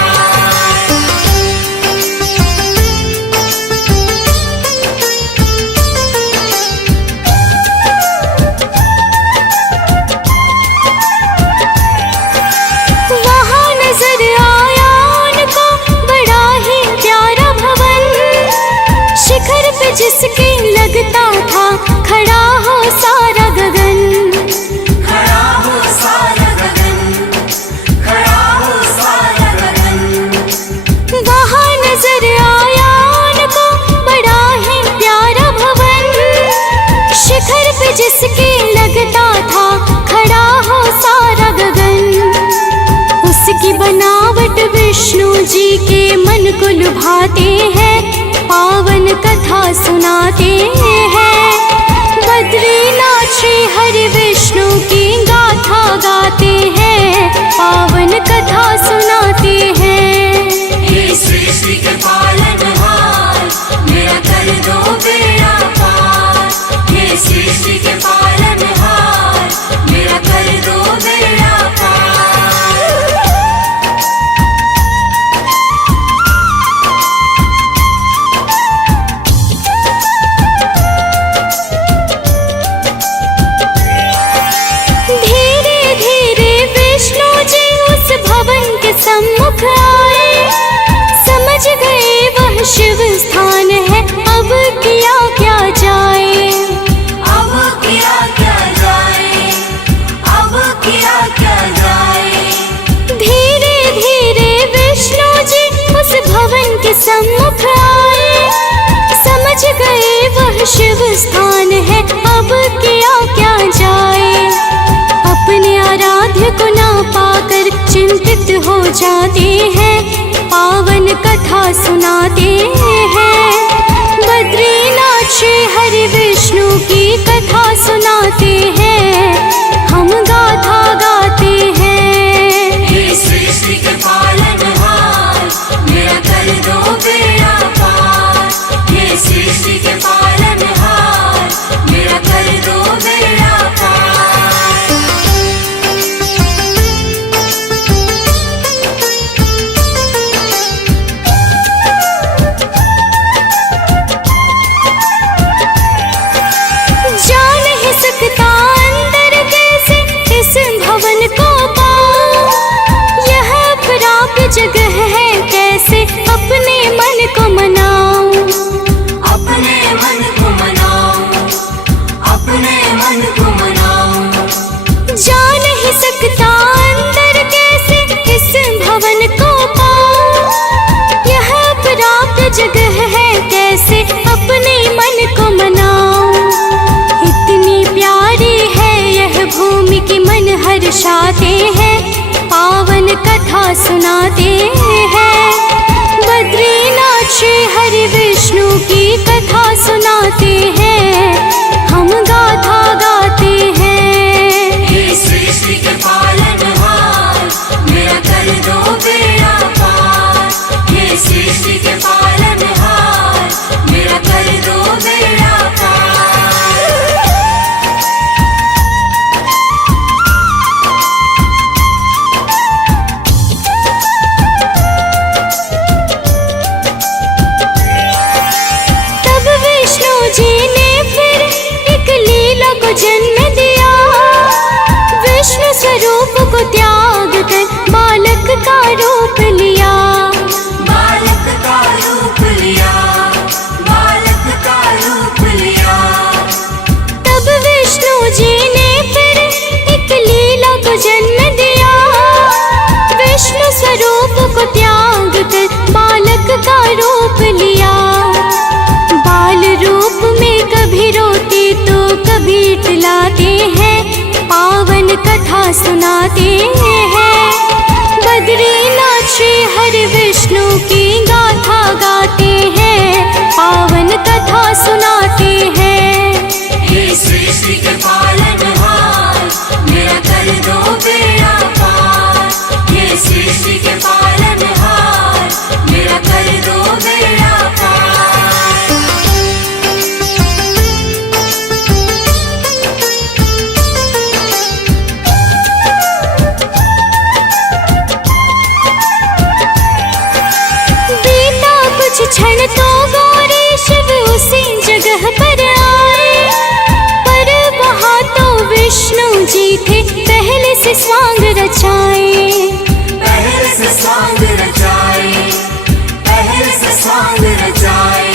वहाँ नजर आया उनको बड़ा ही प्यारा भवन, शिखर पे जिसके लगता था खड़ा हो सारा गगन। खड़ा हो सारा गगन, खड़ा हो सारा गगन। वहाँ नजर आया उनको बड़ा ही प्यारा भवन, शिखर पे जिसके लगता था खड़ा हो सारा गगन। उसकी बनावट विष्णु जी के मन को लुभाते हैं, पावन कथा सुनाते हैं। बद्रीनाथ श्री हरि विष्णु की गाथा गाते हैं, पावन कथा सुनाते हैं। हे सृष्टि के पालनहार, मेरा कर दो बेड़ा पार। हे सृष्टि के पालनहार, मेरा कर दो बेड़ा पार। धीरे धीरे विष्णु जी उस भवन के सम्मुख आए, समझ गए वह शिव स्थान है, अब किया क्या जाए। अब किया क्या जाए, अब किया क्या जाए। धीरे धीरे विष्णु जी उस भवन के सम्मुख आए, समझ गए वह शिव स्थान है, अब किया क्या जाए। अपने आराध्य को ना पाकर चिंतित हो जाते हैं, पावन कथा सुनाते हैं। बद्रीनाथ श्री हरि विष्णु की कथा सुनाते हैं, हम गाथा गाते हैं। हे सृष्टि के पालनहार, मेरा कर दो बेड़ा पार। हे सृष्टि के पालनहार, मेरा कर दो बेड़ा पार। जा नहीं सकता अंदर कैसे इस भवन को पाऊं, यह अपराप जगह है कैसे अपने मन को मनाऊं। अपने मन को मनाओ, अपने मन को मनाओ। जा नहीं सकता अंदर कैसे इस भवन को पाऊं, यह अपराप जगह है कैसे अपने मन को मनाऊं। इतनी प्यारी है यह भूमि कि मन हर्षाते हैं, पावन कथा सुनाते हैं। बद्रीनाथ श्री हरि विष्णु की कथा सुनाते हैं, हम गाथा गाते हैं। हे सृष्टि के पालनहार, मेरा कर दो बेड़ा पार। हे सृष्टि के पालनहार, मेरा कर दो बेड़ा पार। तब विष्णु जी ने फिर एक लीला को जन्म दिया। विष्णु स्वरूप को त्याग कर बालक का रूप लिया। बालक का रूप लिया, बालक का रूप लिया। तब विष्णु जी ने फिर एक लीला को जन्म दिया। विष्णु स्वरूप को त्याग कर बालक का रूप लिया। बाल रूप में कभी रोते तो कभी टलाते हैं, पावन कथा सुनाते हैं। बद्रीनाथ श्री हरि विष्णु की गाथा गाते हैं, पावन कथा सुनाते हैं। हे सृष्टि के पालनहार, मेरा कर दो बेड़ा पार। हे सृष्टि के पालनहार, मेरा कर दो बेड़ा पार। बीता कुछ क्षण तो गौरी शिव उसी जगह पर आए, पर वहाँ तो विष्णु जी थे पहले से स्वांग रचाए। पहले से सांग रचाए, पहले से सांग रचाए।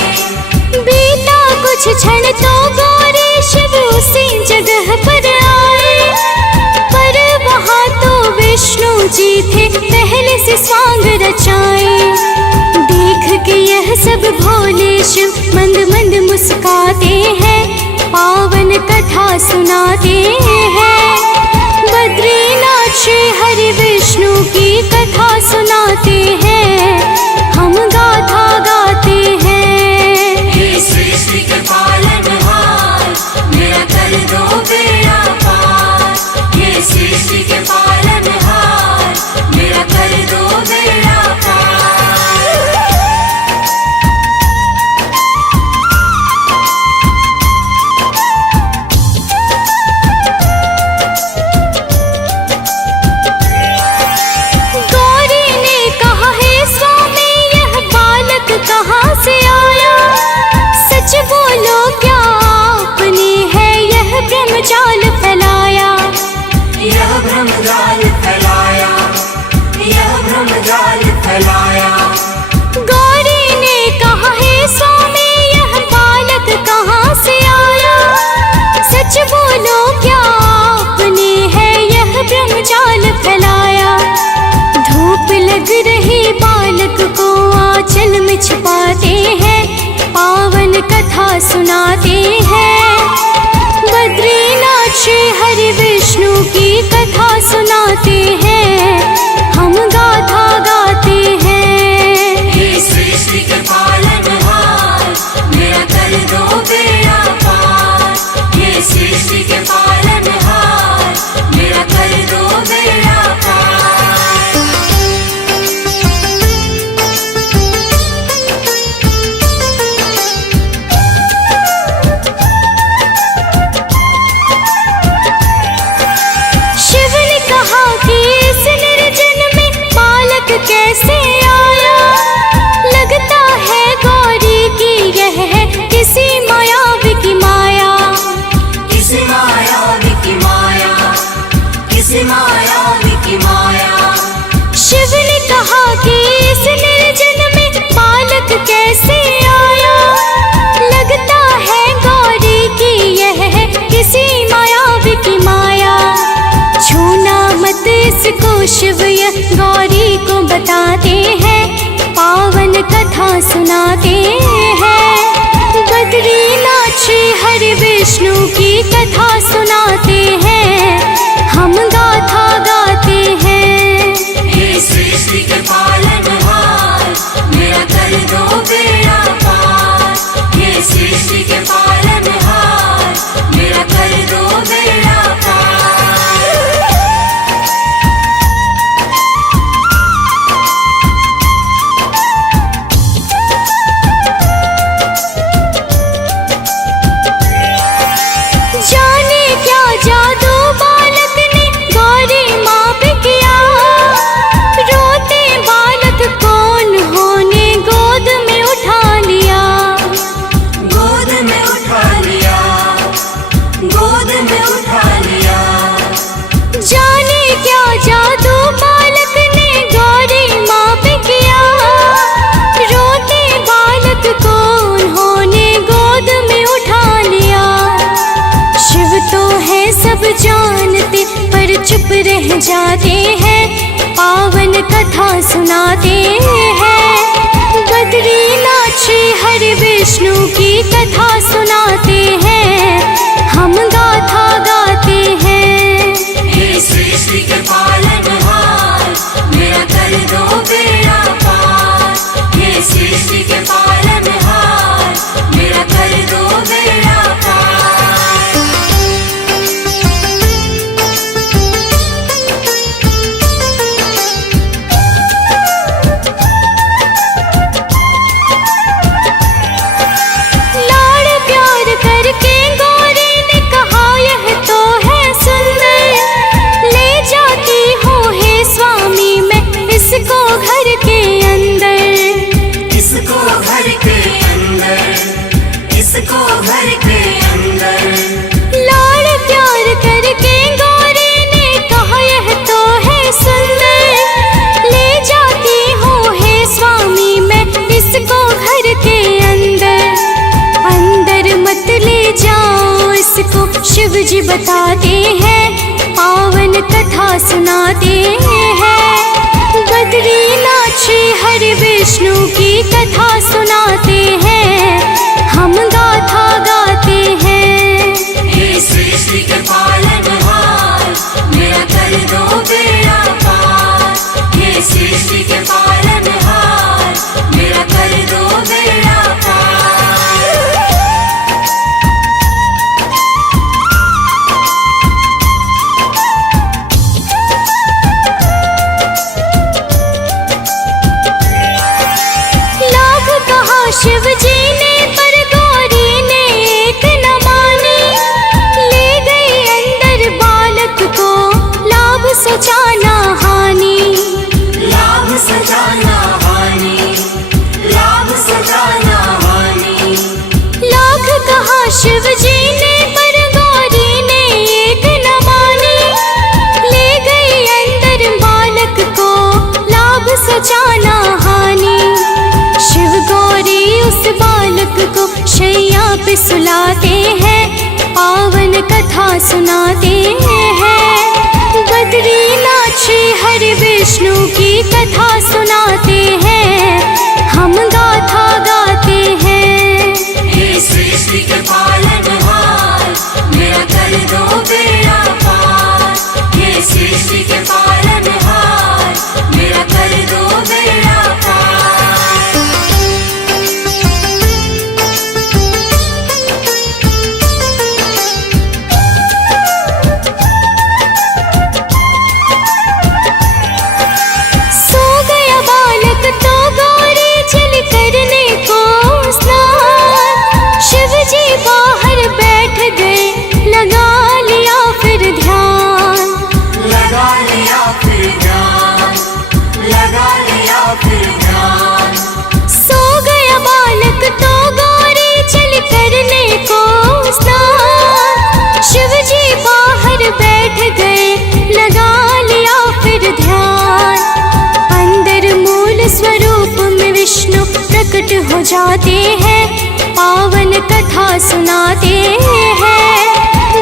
बीता कुछ क्षण तो गौरी शिव उसी जगह पर आए, पर वहाँ तो विष्णु जी थे पहले से स्वांग रचाए। देख के यह सब भोले शिव मंद मंद मुस्काते हैं, पावन कथा सुनाते हैं। बद्रीनाथ श्री हरि विष्णु की कथा सुनाते हैं, हम गाथा गाते हैं। हे सृष्टि के पालनहार, मेरा कर दो बेड़ा पार। हे सृष्टि के पालनहार, मेरा कर दो बेड़ा पार। गौरी ने कहा, हे स्वामी यह बालक कहाँ से आया? सच बोलो क्या आपने है यह ब्रह्मजाल फैलाया? यह ब्रह्मजाल फैलाया, यह ब्रह्मजाल फैलाया। गौरी ने कहा, हे स्वामी यह बालक कहाँ से आया? सच बोलो क्या आपने है यह ब्रह्मजाल फैलाया? धूप लग रही बालक को आंचल में छिपाते हैं, पावन कथा सुनाते हैं। बद्रीनाथ श्री हरि विष्णु की कथा सुनाते हैं, हम गाथा गाते हैं। हे सृष्टि के पालनहार, मेरा कर दो बेड़ा पार। हे सृष्टि के पालनहार, मेरा कर दो बेड़ा पार। जानते पर चुप रह जाते हैं, पावन कथा सुनाते हैं। बद्रीनाथ श्री हरि विष्णु की कथा सुनाते हैं, हम गाथा गाते हैं। हे सृष्टि के पालनहार, मेरा कर दो बेड़ा पार। हे सृष्टि के पालनहार, मेरा कर दो बेड़ा पार। लाड़ प्यार करके गौरी ने कहा यह तो है सुंदर, ले जाती हूँ हे स्वामी मैं इसको घर के अंदर। इसको घर के अंदर, इसको घर के अंदर। लाड़ प्यार करके गौरी ने कहा यह तो है सुंदर, ले जाती हूँ हे स्वामी मैं इसको घर के अंदर। अंदर मत ले जाओ इसको, शिव जी बताते हैं, पावन कथा सुनाते हैं। बद्रीनाथ श्री हरि विष्णु की कथा सुनाते हैं, हम गाथा गाते हैं। हे सृष्टि के पालनहार, मेरा कर दो बेड़ा पार। हे सृष्टि के पालनहार, मेरा कर दो बेड़ा पार। लाख कहा शिव जी ने पर गौरी ने एक न मानी, ले गई अंदर बालक को लाभ सोचाना हानि। लाभ सजाना हानि, लाभ सजाना हानि। लाख कहा शिव जी ने पर गौरी ने एक न मानी, ले गई अंदर बालक को लाभ सोचाना हानि। शिव गौरी उस बालक को शैया पे सुलाते हैं, पावन कथा सुनाते हैं। बद्रीनाथ श्री हरि विष्णु की कथा सुनाते हैं, हम गाथा गाते हैं। हे सृष्टि के पालनहार, मेरा कर दो बेड़ा पार। हे सृष्टि के पालनहार, मेरा कर दो बेड़ा पार। सो गया बालक तो गौरी चल करने को स्नान, शिव जी बाहर बैठ गए लगा लिया फिर ध्यान। लगा लिया फिर ध्यान, लगा लिया फिर ध्यान। सो गया बालक तो गौरी चल करने को स्नान, शिव जी बाहर बैठ गए लगा लिया फिर ध्यान। अंदर मूल स्वरूप में विष्णु प्रकट हो जाते हैं, पावन कथा सुनाते हैं।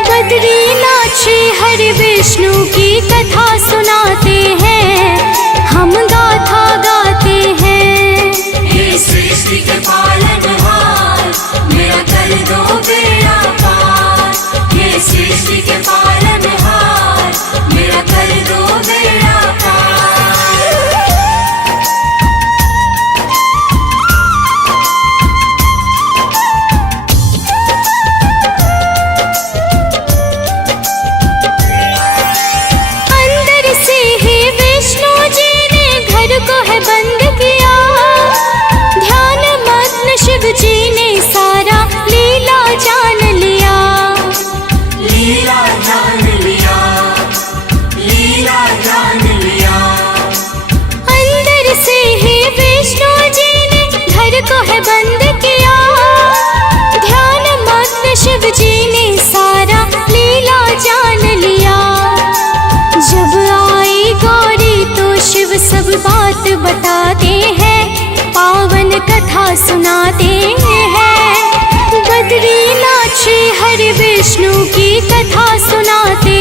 बद्रीनाथ श्री हरि विष्णु की कथा सुनाते हैं, हम गाथा गाते हैं। हे सृष्टि के पालनहार, मेरा कर दो बेड़ा पार। हे सृष्टि के पालनहार, मेरा कर दो बेड़ा पार। अंदर से ही विष्णु जी ने घर को है बंद किया, ध्यान मग्न शिव जी ने सारा लीला जान लिया। लीला जान लिया, लीला जान लिया। अंदर से ही विष्णु जी ने घर को है बंद किया, ध्यान मग्न शिव जी ने सारा लीला जान लिया। जब आई गौरी तो शिव सब बात बताते हैं, पावन कथा सुनाते हैं। बद्रीनाथ श्री हरि विष्णु की कथा सुनाते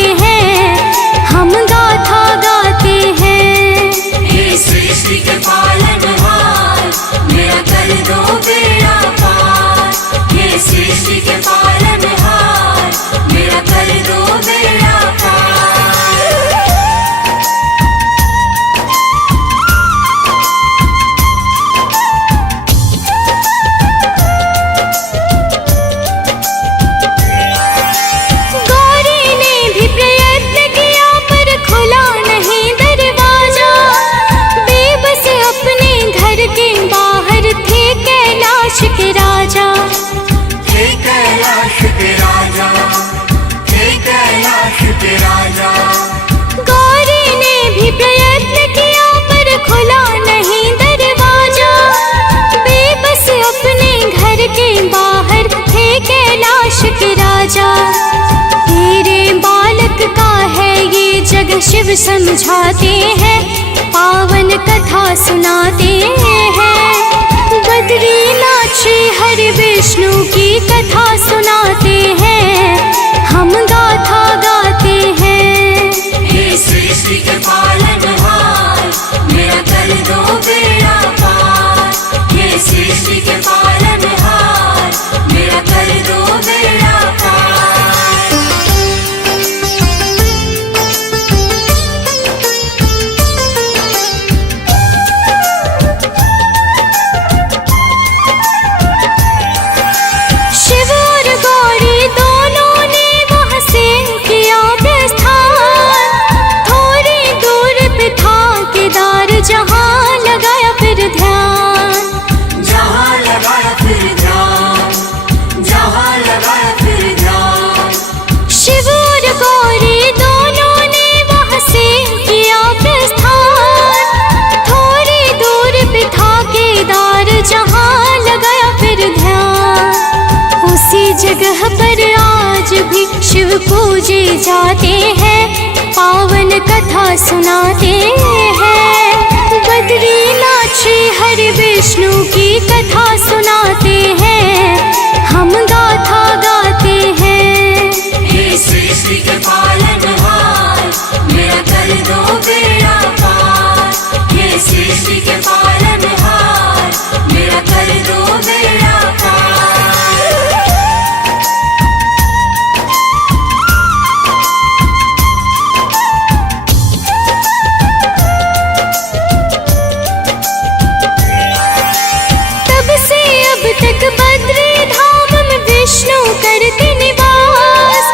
शिव समझाते हैं, पावन कथा सुनाते हैं। बद्रीनाथ श्री हरि विष्णु की कथा सुनाते हैं, हम गाथा गाते हैं। हे सृष्टि के पालनहार, मेरा कर दो बेड़ा पार। हे सृष्टि के पालनहार, मेरा कर दो बेड़ा पार। शिव और गौरी दोनों ने वहाँ से किया प्रस्थान। थोड़ी दूर पे था केदार, जहाँ लगाया फिर ध्यान। जहाँ लगाया फिर ध्यान, जहाँ लगाया फिर ध्यान। शिव और गौरी दोनों ने वहाँ से किया प्रस्थान। थोड़ी दूर पे था केदार, जहाँ लगाया फिर ध्यान। उसी जगह पर आज भी शिव पूजे जाते हैं, पावन कथा सुनाते हैं। बद्रीनाथ श्री हरि विष्णु की कथा सुनाते हैं, हम गाथा गाते हैं। हे सृष्टि के पालनहार, मेरा कर दो बेड़ा पार। हे सृष्टि के पालनहार, मेरा कर दो बेड़ा पार। तब से अब तक बद्री धाम में विष्णु करते निवास।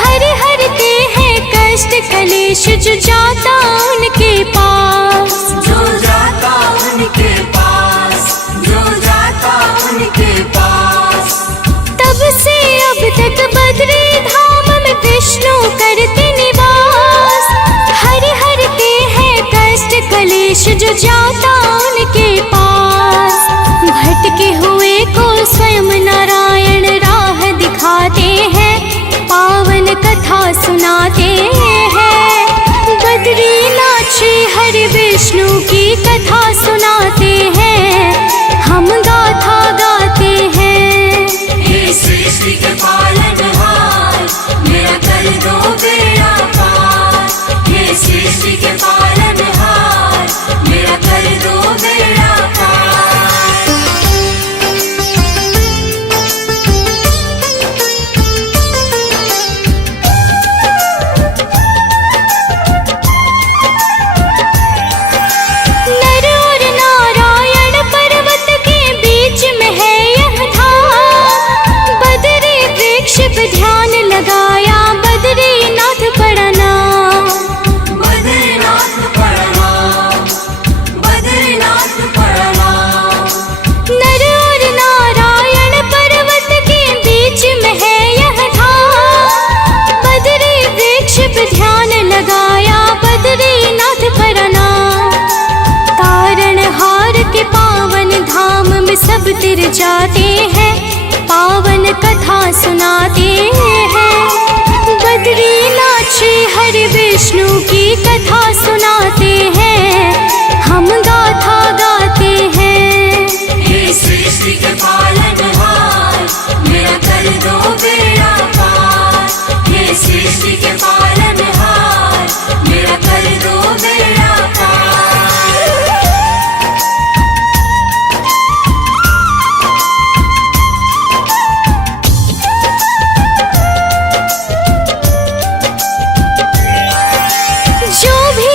हर हरते हैं कष्ट कलेश जो जाता उनके पास। जो जाता उनके पास, जो जाता उनके पास। तब से अब तक बद्री धाम में विष्णु करते निवास। हर हरते हैं कष्ट कलेश जो जाता उनके पास। भटके हुए को स्वयं नारायण राह दिखाते हैं, पावन कथा सुनाते हैं। बद्रीनाथ श्री हरि विष्णु की कथा सुनाते हैं, हम गाथा गाते हैं। हे सृष्टि के पालनहार, मेरा कर दो बेड़ा पार। हे सृष्टि के पालनहार, मेरा कर दो बेड़ा पार। नर और नारायण पर्वत के बीच में है यह धाम। बद्री वृक्ष पे ध्यान लगाया, बद्रीनाथ पड़ा नाम। बद्रीनाथ प्रणाम, बद्रीनाथ प्रणाम। नर और नारायण पर्वत के बीच में है यह धाम। बद्री वृक्ष पे ध्यान लगाया, बद्रीनाथ पड़ा नाम। तारणहार के पावन धाम में सब तिर जाते हैं, पावन कथा सुनाते हैं। बद्रीनाथ श्री हरि विष्णु की कथा सुनाते हैं, हम गाथा गाते हैं। हे सृष्टि के पालनहार, मेरा कर दो बेड़ा पार। हे सृष्टि के पालनहार, मेरा कर दो बेड़ा पार। जो भी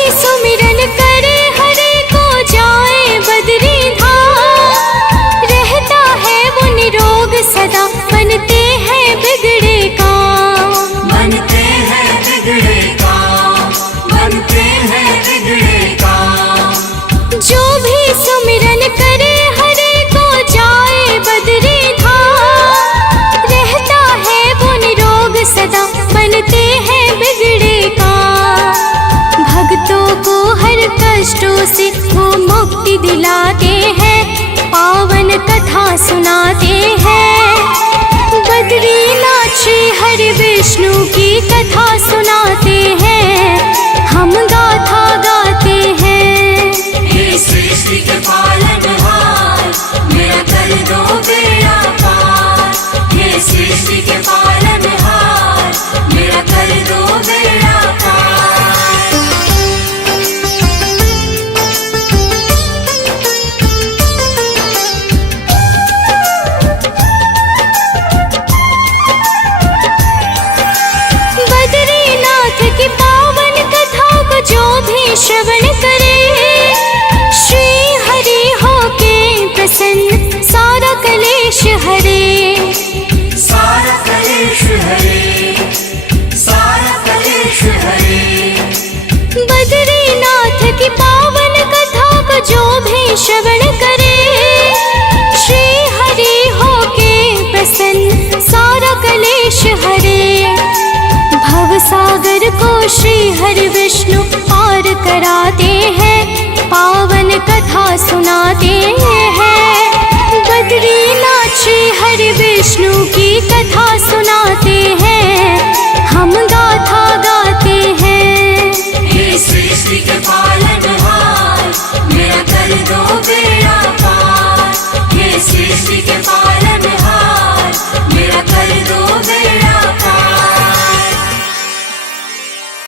कराते हैं, पावन कथा सुनाते हैं। बद्रीनाथ श्री हरि विष्णु की कथा सुनाते हैं, हम गाथा गाते हैं। हे सृष्टि के पालनहार, मेरा कर दो बेड़ा पार। हे सृष्टि के पालनहार, मेरा कर दो